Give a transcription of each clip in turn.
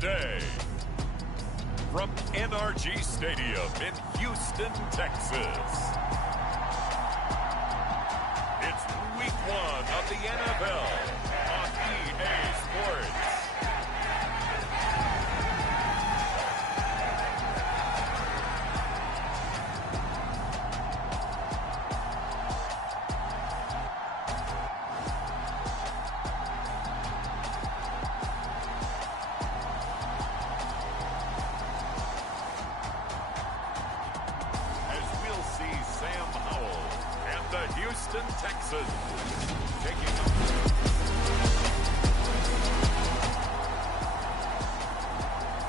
today. From NRG Stadium in Houston, Texas. It's week 1 of the NFL on EA Sports. Houston, Texas, taking up.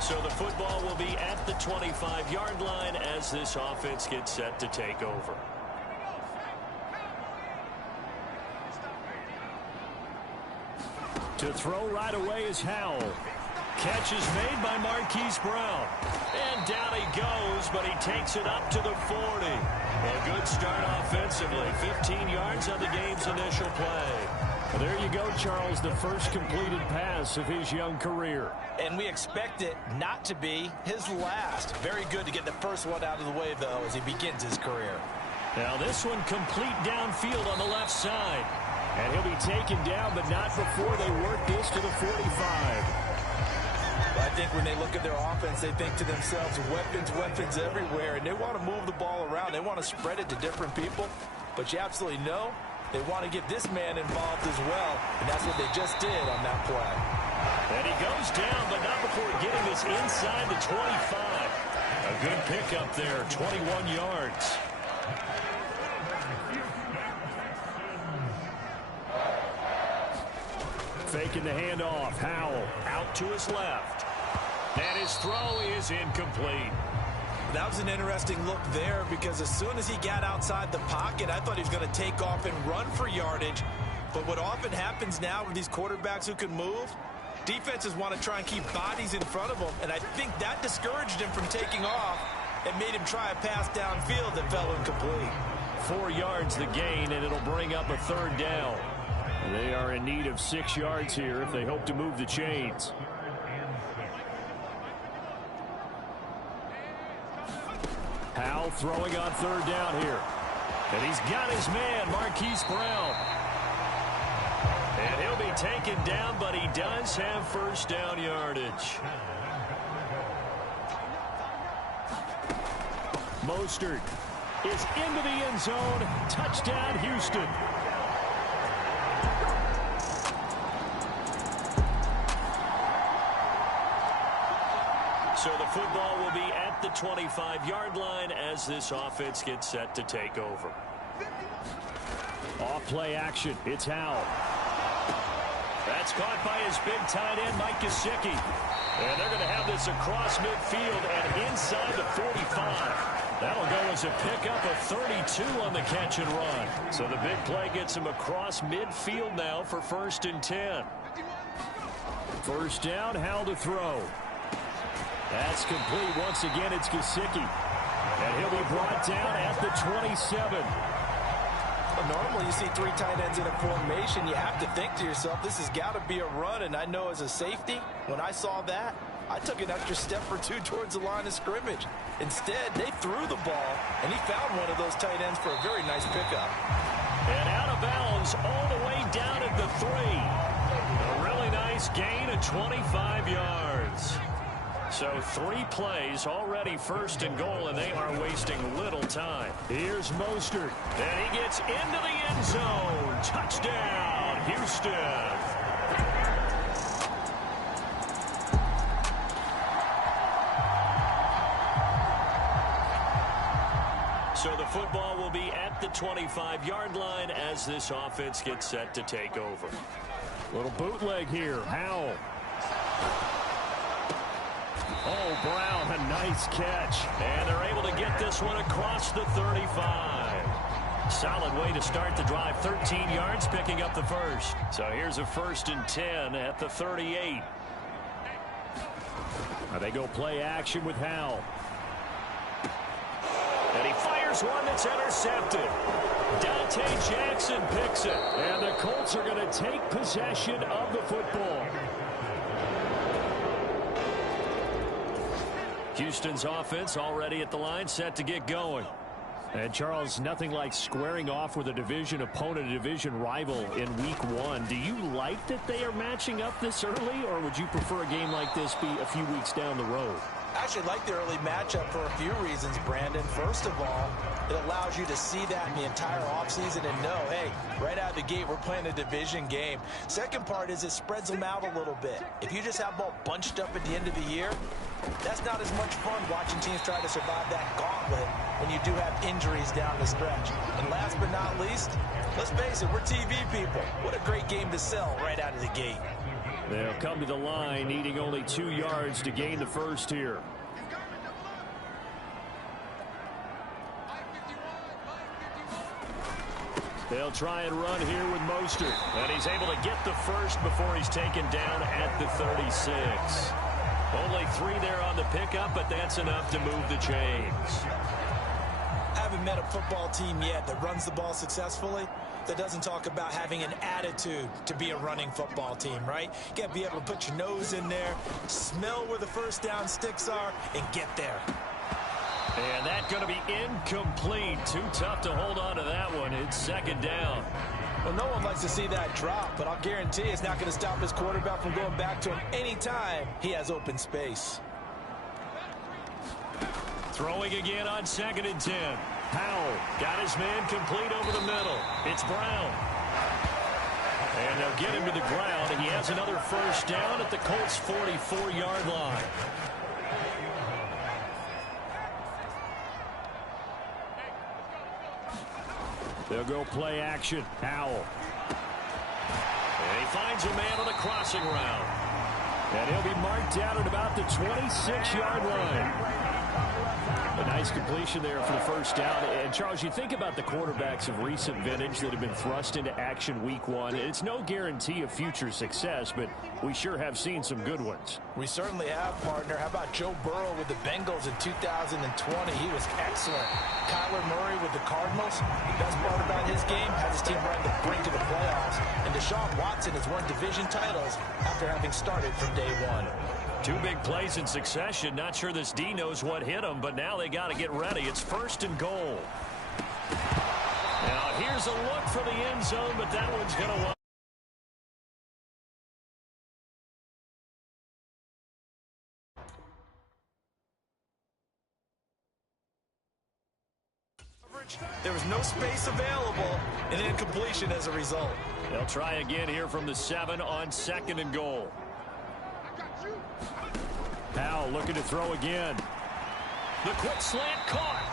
So the football will be at the 25-yard line as this offense gets set to take over. To throw right away is Howell. Catch is made by Marquise Brown. And down he goes, but he takes it up to the 40. A good start offensively. 15 yards on the game's initial play. Well, there you go, Charles, the first completed pass of his young career. And we expect it not to be his last. Very good to get the first one out of the way, though, as he begins his career. Now this one complete downfield on the left side. And he'll be taken down, but not before they work this to the 45. I think when they look at their offense, they think to themselves, weapons everywhere, and they want to move the ball around. They want to spread it to different people, but you absolutely know they want to get this man involved as well, and that's what they just did on that play. And he goes down, but not before getting this inside the 25. A good pickup there, 21 yards. Faking the handoff. Howell out to his left. And his throw is incomplete. That was an interesting look there because as soon as he got outside the pocket, I thought he was going to take off and run for yardage. But what often happens now with these quarterbacks who can move, defenses want to try and keep bodies in front of them. And I think that discouraged him from taking off and made him try a pass downfield that fell incomplete. 4 yards the gain, and it'll bring up a third down. They are in need of 6 yards here if they hope to move the chains. Howell throwing on third down here. And he's got his man, Marquise Brown. And he'll be taken down, but he does have first down yardage. Mostert is into the end zone. Touchdown, Houston. So the football will be at the 25-yard line as this offense gets set to take over. Off play action. It's Howell. That's caught by his big tight end, Mike Gesicki. And they're going to have this across midfield and inside the 45. That'll go as a pickup of 32 on the catch and run. So the big play gets him across midfield now for 1st and 10. First down, Howell to throw. That's complete. Once again, it's Gesicki. And he'll be brought down at the 27. Well, normally you see 3 tight ends in a formation. You have to think to yourself, this has got to be a run. And I know as a safety, when I saw that, I took an extra step or 2 towards the line of scrimmage. Instead, they threw the ball, and he found one of those tight ends for a very nice pickup. And out of bounds all the way down at the 3. A really nice gain of 25 yards. So 3 plays already 1st and goal, and they are wasting little time. Here's Mostert. And he gets into the end zone. Touchdown, Houston. So the football will be at the 25-yard line as this offense gets set to take over. Little bootleg here. Howell. Oh, Brown, a nice catch. And they're able to get this one across the 35. Solid way to start the drive. 13 yards, picking up the first. So here's a 1st and 10 at the 38. Now they go play action with Howell. And he fires one that's intercepted. Dante Jackson picks it. And the Colts are going to take possession of the football. Houston's offense already at the line, set to get going. And, Charles, nothing like squaring off with a division opponent, a division rival in Week 1. Do you like that they are matching up this early, or would you prefer a game like this be a few weeks down the road? I actually like the early matchup for a few reasons, Brandon. First of all, it allows you to see that in the entire offseason and know, hey, right out of the gate, we're playing a division game. Second part is it spreads them out a little bit. If you just have them all bunched up at the end of the year, that's not as much fun watching teams try to survive that gauntlet when you do have injuries down the stretch. And last but not least, let's face it, we're TV people. What a great game to sell right out of the gate. They'll come to the line, needing only 2 yards to gain the first here. They'll try and run here with Mostert. And he's able to get the first before he's taken down at the 36. Only 3 there on the pickup, but that's enough to move the chains. I haven't met a football team yet that runs the ball successfully that doesn't talk about having an attitude to be a running football team, right? You got to be able to put your nose in there, smell where the first down sticks are, and get there. And that's going to be incomplete. Too tough to hold on to that one. It's second down. Well, no one likes to see that drop, but I'll guarantee it's not going to stop his quarterback from going back to him anytime he has open space. Throwing again on 2nd and 10. Powell got his man complete over the middle. It's Brown. And they'll get him to the ground. He has another first down at the Colts' 44-yard line. They'll go play action. Powell. And he finds a man on the crossing route. And he'll be marked out at about the 26-yard line. A nice completion there for the first down. And, Charles, you think about the quarterbacks of recent vintage that have been thrust into action Week 1. It's no guarantee of future success, but we sure have seen some good ones. We certainly have, partner. How about Joe Burrow with the Bengals in 2020? He was excellent. Kyler Murray with the Cardinals. The best part about his game has his team right at the brink of the playoffs. And Deshaun Watson has won division titles after having started from day 1. 2 big plays in succession. Not sure this D knows what hit him, but now they got to get ready. It's 1st and goal. Now here's a look for the end zone, but that one's going to... There was no space available, and incompletion as a result. They'll try again here from the 7 on 2nd and goal. Powell looking to throw again. The quick slant caught.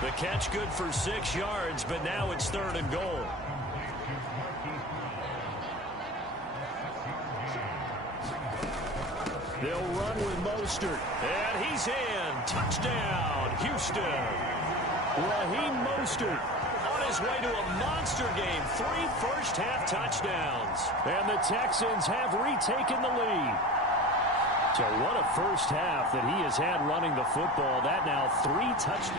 The catch good for 6 yards, but now it's 3rd and goal. They'll run with Mostert. And he's in. Touchdown, Houston. Raheem Mostert on his way to a monster game. 3 first-half touchdowns. And the Texans have retaken the lead. So what a first half that he has had running the football. That now 3 touchdowns.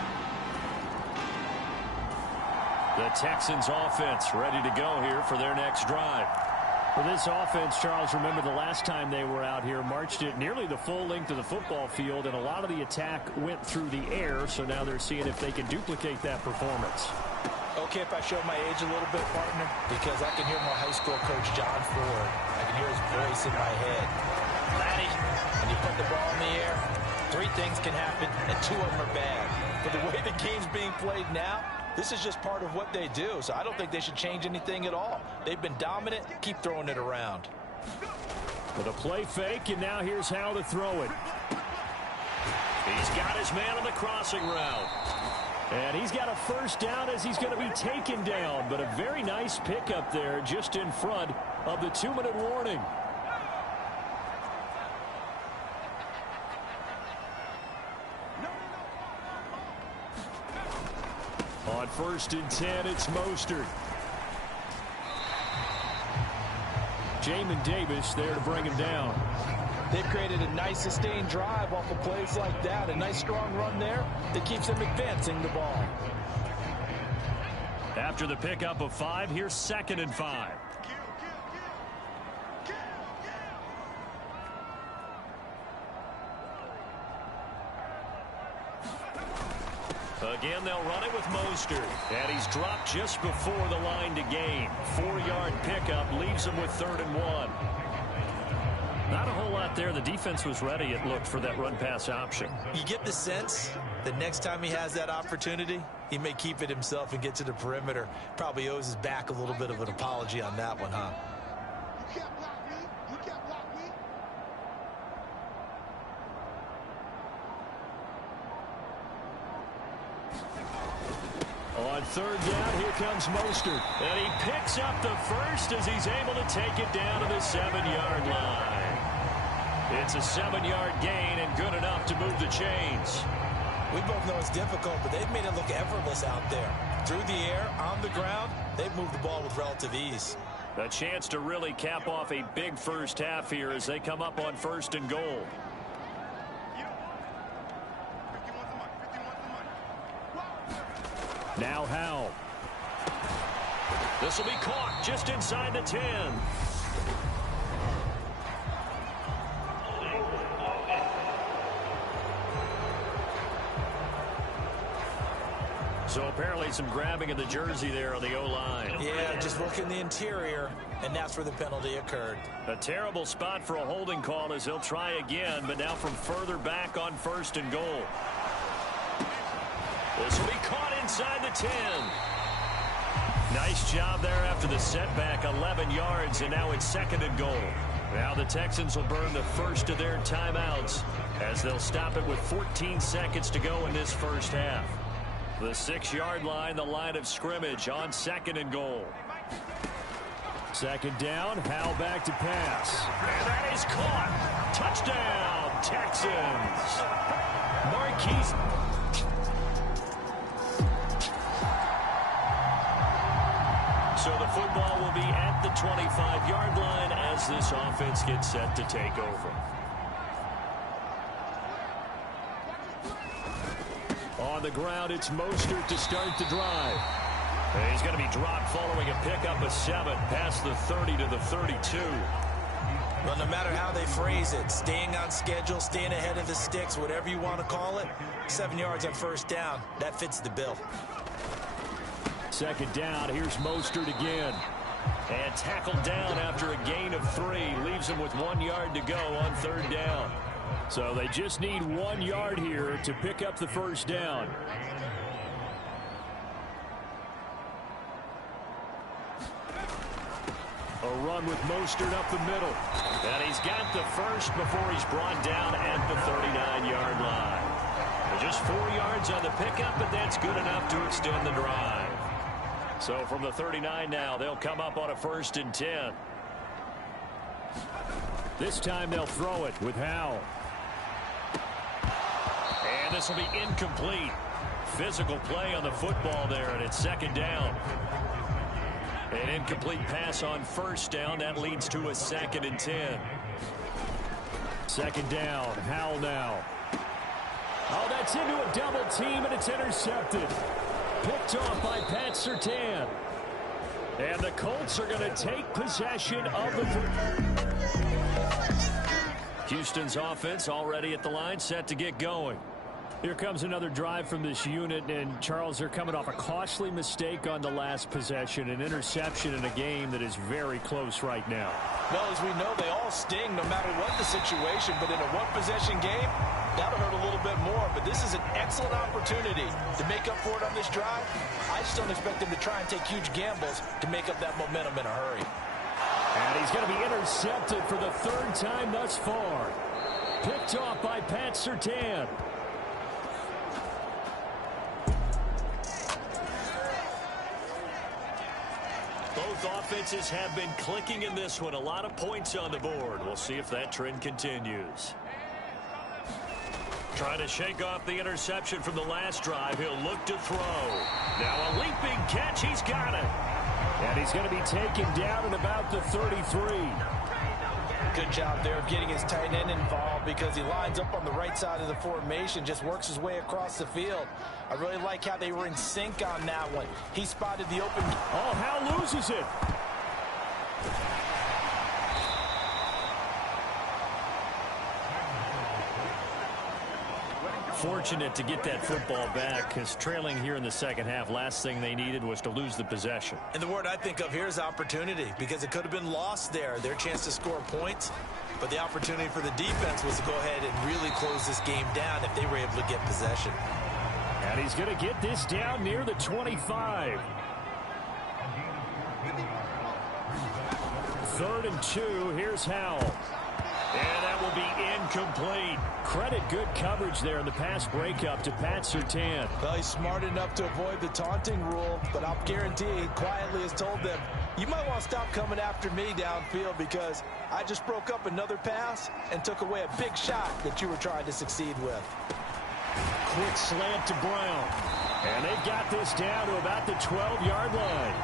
The Texans offense ready to go here for their next drive. For this offense, Charles, remember the last time they were out here, marched it nearly the full length of the football field, and a lot of the attack went through the air, so now they're seeing if they can duplicate that performance. Okay, if I show my age a little bit, partner, because I can hear my high school coach, John Ford. I can hear his voice in my head. Laddie, when you put the ball in the air, 3 things can happen, and 2 of them are bad. But the way the game's being played now, this is just part of what they do, so I don't think they should change anything at all. They've been dominant. Keep throwing it around. With a play fake, and now here's how to throw it. He's got his man on the crossing route. And he's got a first down as he's going to be taken down, but a very nice pickup there just in front of the 2-minute warning. On 1st and 10, it's Mostert. Jamin Davis there to bring him down. They've created a nice sustained drive off of plays like that. A nice strong run there that keeps them advancing the ball. After the pickup of 5, here's 2nd and 5. Again, they'll run it with Mostert. And he's dropped just before the line to gain. 4-yard pickup leaves him with 3rd and 1. Not a whole lot there. The defense was ready, it looked, for that run-pass option. You get the sense that next time he has that opportunity, he may keep it himself and get to the perimeter. Probably owes his back a little bit of an apology on that one, huh? You can't block me. You can't block me. On 3rd down, here comes Mostert. And he picks up the first as he's able to take it down to the 7-yard line. It's a 7-yard gain and good enough to move the chains. We both know it's difficult, but they've made it look effortless out there. Through the air, on the ground, they've moved the ball with relative ease. A chance to really cap off a big first half here as they come up on 1st and goal. Now Howell. This will be caught just inside the 10. So apparently some grabbing of the jersey there on the O-line. Yeah, just working the interior, and that's where the penalty occurred. A terrible spot for a holding call as he'll try again, but now from further back on 1st and goal. This will be caught inside the 10. Nice job there after the setback, 11 yards, and now it's 2nd and goal. Now the Texans will burn the first of their timeouts as they'll stop it with 14 seconds to go in this first half. The 6-yard line, the line of scrimmage on 2nd and goal. 2nd down, Howell back to pass. And that is caught. Touchdown, Texans. Marquise. So the football will be at the 25-yard line as this offense gets set to take over. On the ground, it's Mostert to start the drive. And he's going to be dropped following a pickup of 7 past the 30 to the 32. Well, no matter how they phrase it, staying on schedule, staying ahead of the sticks, whatever you want to call it, 7 yards on 1st down, that fits the bill. 2nd down, here's Mostert again. And tackled down after a gain of 3. Leaves him with 1 yard to go on 3rd down. So they just need 1 yard here to pick up the 1st down. A run with Mostert up the middle. And he's got the first before he's brought down at the 39-yard line. Just 4 yards on the pickup, but that's good enough to extend the drive. So from the 39 now, they'll come up on a 1st and 10. This time they'll throw it with Howell. And this will be incomplete. Physical play on the football there, and it's 2nd down. An incomplete pass on 1st down. That leads to a 2nd and 10. 2nd down. Howell now. Oh, that's into a double team, and it's intercepted. Picked off by Pat Surtain. And the Colts are going to take possession of the... Houston's offense already at the line, set to get going. Here comes another drive from this unit, and Charles, they're coming off a costly mistake on the last possession, an interception in a game that is very close right now. Well, as we know, they all sting no matter what the situation, but in a one-possession game, that'll hurt a little bit more. But this is an excellent opportunity to make up for it on this drive. I just don't expect them to try and take huge gambles to make up that momentum in a hurry. And he's going to be intercepted for the 3rd time thus far. Picked off by Pat Surtain. Both offenses have been clicking in this one. A lot of points on the board. We'll see if that trend continues. Trying to shake off the interception from the last drive. He'll look to throw. Now a leaping catch. He's got it. And he's going to be taken down at about the 33. Good job there of getting his tight end involved because he lines up on the right side of the formation, just works his way across the field. I really like how they were in sync on that one. He spotted the open... Oh, Howell loses it. fortunate to get that football back, because trailing here in the second half, last thing they needed was to lose the possession. And the word I think of here is opportunity, because it could have been lost there, their chance to score points. But the opportunity for the defense was to go ahead and really close this game down if they were able to get possession. And he's going to get this down near the 25. 3rd and 2. Here's Howell. And that will be incomplete. Credit good coverage there in the pass breakup to Pat Surtain. Well, he's smart enough to avoid the taunting rule, but I'll guarantee he quietly has told them, you might want to stop coming after me downfield because I just broke up another pass and took away a big shot that you were trying to succeed with. Quick slant to Brown. And they've got this down to about the 12-yard line.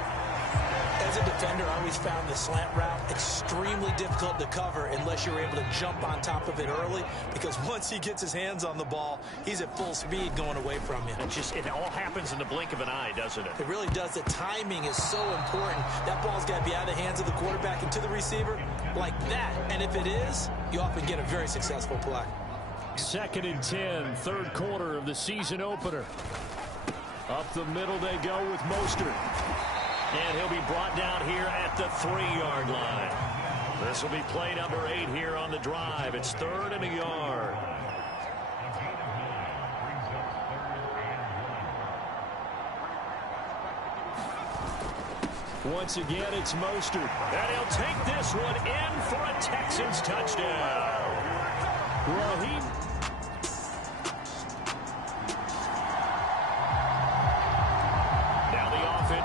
As a defender, I always found the slant route extremely difficult to cover unless you're able to jump on top of it early, because once he gets his hands on the ball, he's at full speed going away from you. It all happens in the blink of an eye, doesn't it? It really does. The timing is so important. That ball's got to be out of the hands of the quarterback and to the receiver like that. And if it is, you often get a very successful play. 2nd and 10, 3rd quarter of the season opener. Up the middle they go with Mostert. And he'll be brought down here at the 3-yard line. This will be play number 8 here on the drive. It's 3rd and a yard. Once again, it's Mostert. And he'll take this one in for a Texans touchdown. Raheem.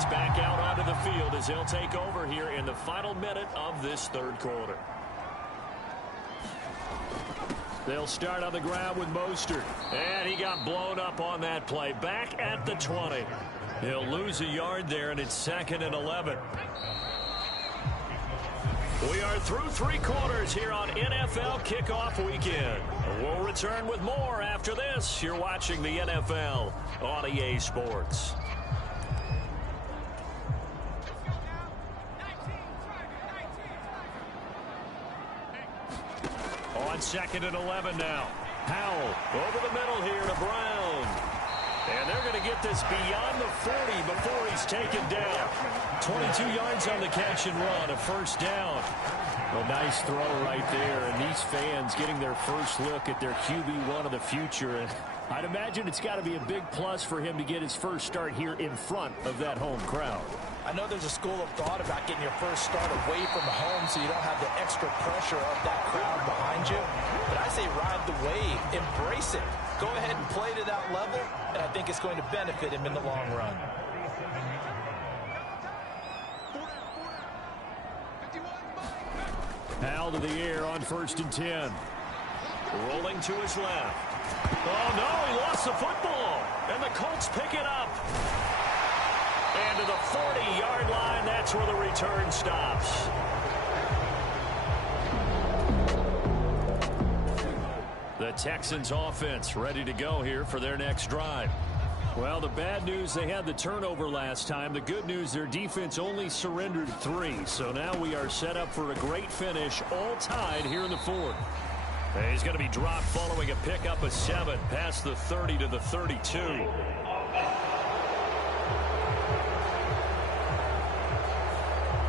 Back out onto the field as they'll take over here in the final minute of this 3rd quarter. They'll start on the ground with Mostert. And he got blown up on that play. Back at the 20. He'll lose a yard there, and it's 2nd and 11. We are through 3 quarters here on NFL Kickoff Weekend. We'll return with more after this. You're watching the NFL on EA Sports. On 2nd and 11 now. Howell over the middle here to Brown. And they're going to get this beyond the 40 before he's taken down. 22 yards on the catch and run, a 1st down. A nice throw right there, and these fans getting their first look at their QB1 of the future. And I'd imagine it's got to be a big plus for him to get his first start here in front of that home crowd. I know there's a school of thought about getting your first start away from home so you don't have the extra pressure of that crowd behind you. But I say ride the wave, embrace it. Go ahead and play to that level, and I think it's going to benefit him in the long run. Howell to the air on 1st and 10. Rolling to his left. Oh, no, he lost the football. And the Colts pick it up. And to the 40-yard line, that's where the return stops. The Texans offense ready to go here for their next drive. Well, the bad news, they had the turnover last time. The good news, their defense only surrendered 3. So now we are set up for a great finish, all tied here in the 4th. And he's going to be dropped following a pickup of 7 past the 30 to the 32.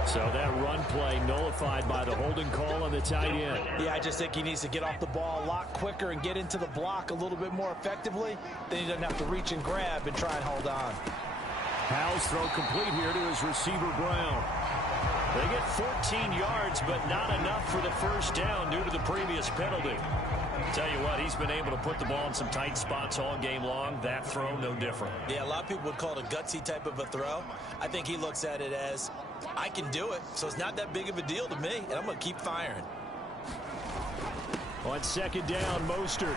So that run play nullified by the holding call on the tight end. Yeah, I just think he needs to get off the ball a lot quicker and get into the block a little bit more effectively. Then he doesn't have to reach and grab and try and hold on. Howell's throw complete here to his receiver, Brown. They get 14 yards, but not enough for the 1st down due to the previous penalty. Tell you what, he's been able to put the ball in some tight spots all game long. That throw, no different. Yeah, a lot of people would call it a gutsy type of a throw. I think he looks at it as, I can do it, so it's not that big of a deal to me, and I'm going to keep firing. On 2nd down, Mostert.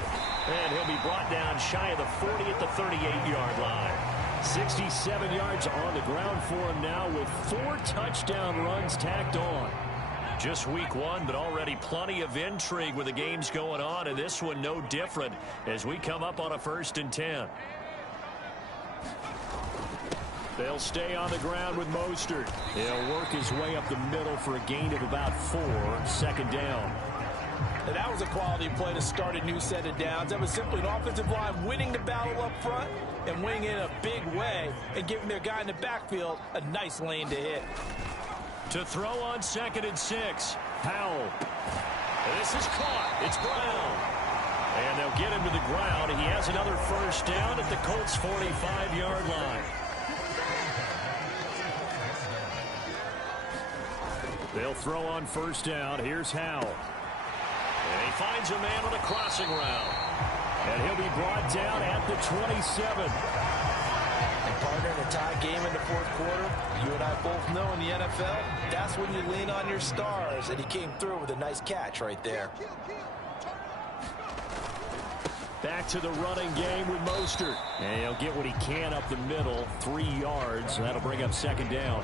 And he'll be brought down shy of the 40 at the 38-yard line. 67 yards on the ground for him now with 4 touchdown runs tacked on. Just week 1, but already plenty of intrigue with the games going on, and this one no different as we come up on a 1st and 10. They'll stay on the ground with Mostert. He'll work his way up the middle for a gain of about 4. 2nd down. And that was a quality play to start a new set of downs. That was simply an offensive line winning the battle up front and winning it in a big way and giving their guy in the backfield a nice lane to hit. To throw on 2nd and 6. Powell. This is caught. It's Brown. And they'll get him to the ground. He has another first down at the Colts' 45-yard line. They'll throw on first down. Here's Howell. And he finds a man on a crossing route. And he'll be brought down at the 27. And partner, in a tie game in the fourth quarter, you and I both know in the NFL, that's when you lean on your stars. And he came through with a nice catch right there. Back to the running game with Mostert. And he'll get what he can up the middle, 3 yards. And that'll bring up 2nd down.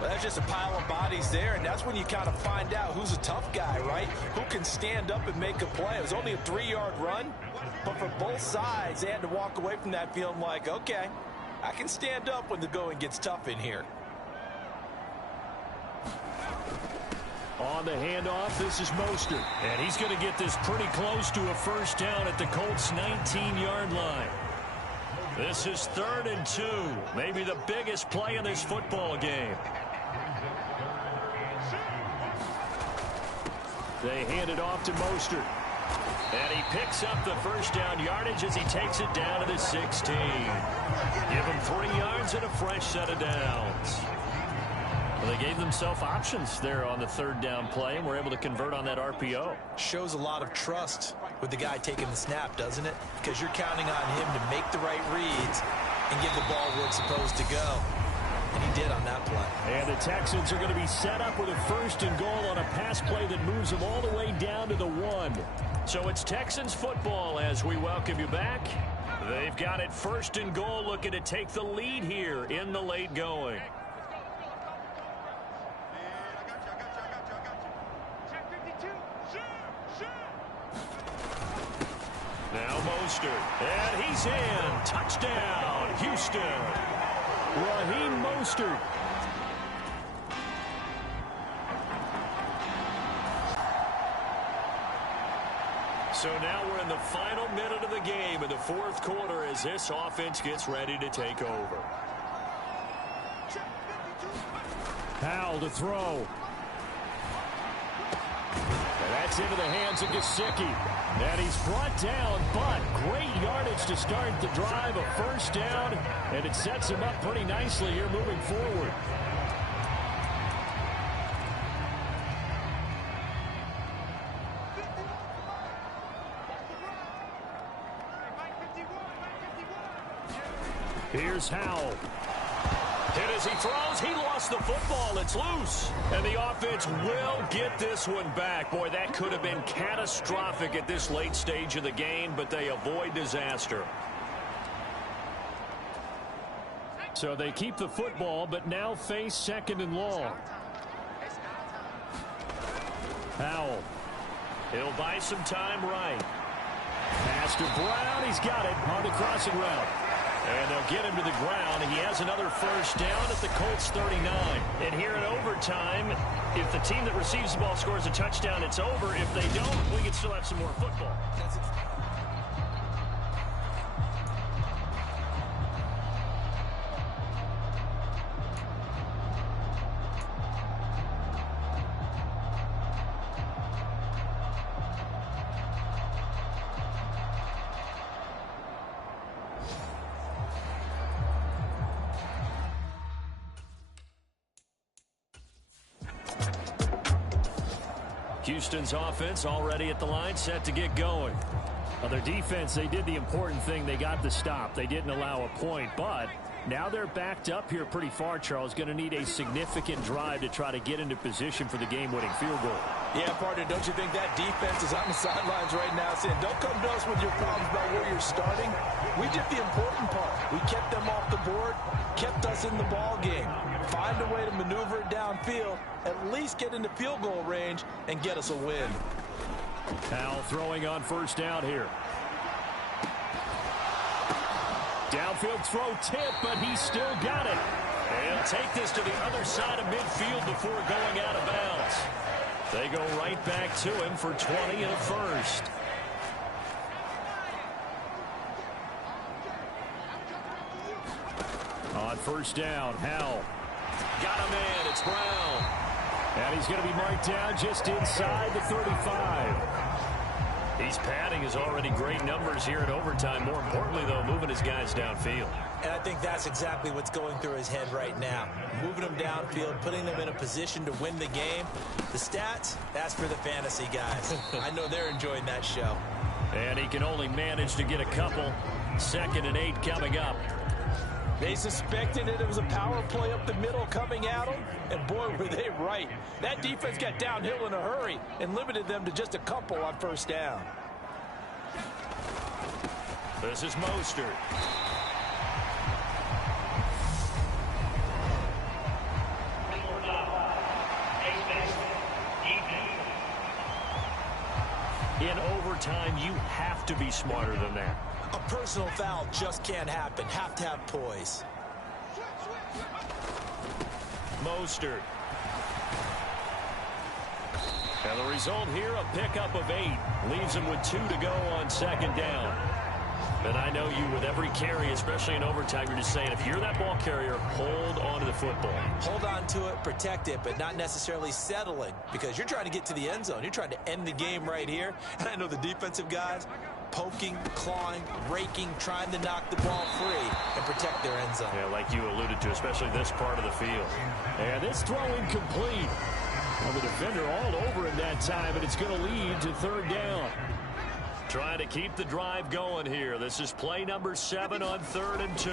Well, that's just a pile of bodies there, and that's when you kind of find out who's a tough guy, right? Who can stand up and make a play. It was only a 3-yard run, but for both sides, they had to walk away from that feeling like, okay, I can stand up when the going gets tough in here. On the handoff, this is Mostert. And he's going to get this pretty close to a first down at the Colts' 19-yard line. This is 3rd and 2. Maybe the biggest play in this football game. They hand it off to Mostert. And he picks up the first down yardage as he takes it down to the 16. Give him 3 yards and a fresh set of downs. Well, they gave themselves options there on the 3rd down play and were able to convert on that RPO. Shows a lot of trust with the guy taking the snap, doesn't it? Because you're counting on him to make the right reads and give the ball where it's supposed to go. And he did on that play. And the Texans are going to be set up with a 1st and goal on a pass play that moves them all the way down to the 1. So it's Texans football as we welcome you back. They've got it 1st and goal, looking to take the lead here in the late going. Now Mostert, and he's in. Touchdown, Houston. Raheem Mostert. So now we're in the final minute of the game in the 4th quarter as this offense gets ready to take over. Powell to throw. And that's into the hands of Gesicki. And he's brought down, but great yardage to start the drive, a first down, and it sets him up pretty nicely here moving forward. Here's Howell. And as he throws, he lost the football. It's loose. And the offense will get this one back. Boy, that could have been catastrophic at this late stage of the game, but they avoid disaster. So they keep the football, but now face 2nd and long. Powell. He'll buy some time right. Pass to Brown. He's got it on the crossing route. And they'll get him to the ground. He has another first down at the Colts 39. And here in overtime, if the team that receives the ball scores a touchdown, it's over. If they don't, we can still have some more football. Houston's offense already at the line, set to get going. On their defense, they did the important thing. They got the stop. They didn't allow a point, but now they're backed up here pretty far, Charles. Going to need a significant drive to try to get into position for the game-winning field goal. Yeah, partner, don't you think that defense is on the sidelines right now saying, don't come to us with your problems about where you're starting. We did the important part. We kept them off the board, kept us in the ball game. Find a way to maneuver it downfield, at least get into field goal range, and get us a win. Powell throwing on first down here. Downfield throw tip, but he's still got it. And he'll take this to the other side of midfield before going out of bounds. They go right back to him for 20 and a first. On first down, Howell. Got a man, it's Brown. And he's going to be marked down just inside the 35. He's padding his already great numbers here in overtime. More importantly, though, moving his guys downfield. And I think that's exactly what's going through his head right now. Moving them downfield, putting them in a position to win the game. The stats, that's for the fantasy guys. I know they're enjoying that show. And he can only manage to get a couple. 2nd and 8 coming up. They suspected it was a power play up the middle coming at them, and boy, were they right. That defense got downhill in a hurry and limited them to just a couple on first down. This is Mostert. In overtime, you have to be smarter than that. A personal foul just can't happen. Have to have poise. Mostert. And the result here, a pickup of 8. Leaves him with 2 to go on 2nd down. And I know you, with every carry, especially in overtime, you're just saying, if you're that ball carrier, hold on to the football. Hold on to it, protect it, but not necessarily settling, because you're trying to get to the end zone. You're trying to end the game right here. And I know the defensive guys, poking, clawing, raking, trying to knock the ball free and protect their end zone. Yeah, like you alluded to, especially this part of the field. And this throw incomplete. Well, the defender all over him that time, and it's going to lead to 3rd down. Trying to keep the drive going here. This is play number 7 on 3rd and 2.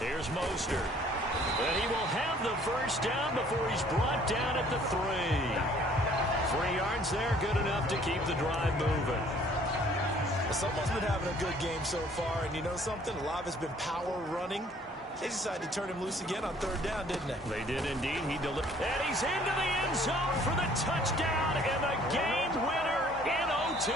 Here's Mostert. And he will have the first down before he's brought down at the 3. 3 yards there, good enough to keep the drive moving. Someone's been having a good game so far, and you know something? A lot of it's been power running. They decided to turn him loose again on 3rd down, didn't they? They did indeed. He delivered. And he's into the end zone for the touchdown and the game winner in OT.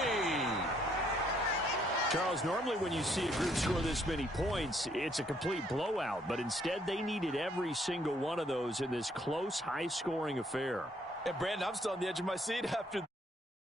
Charles, normally when you see a group score this many points, it's a complete blowout. But instead, they needed every single one of those in this close, high-scoring affair. And, Brandon, I'm still on the edge of my seat after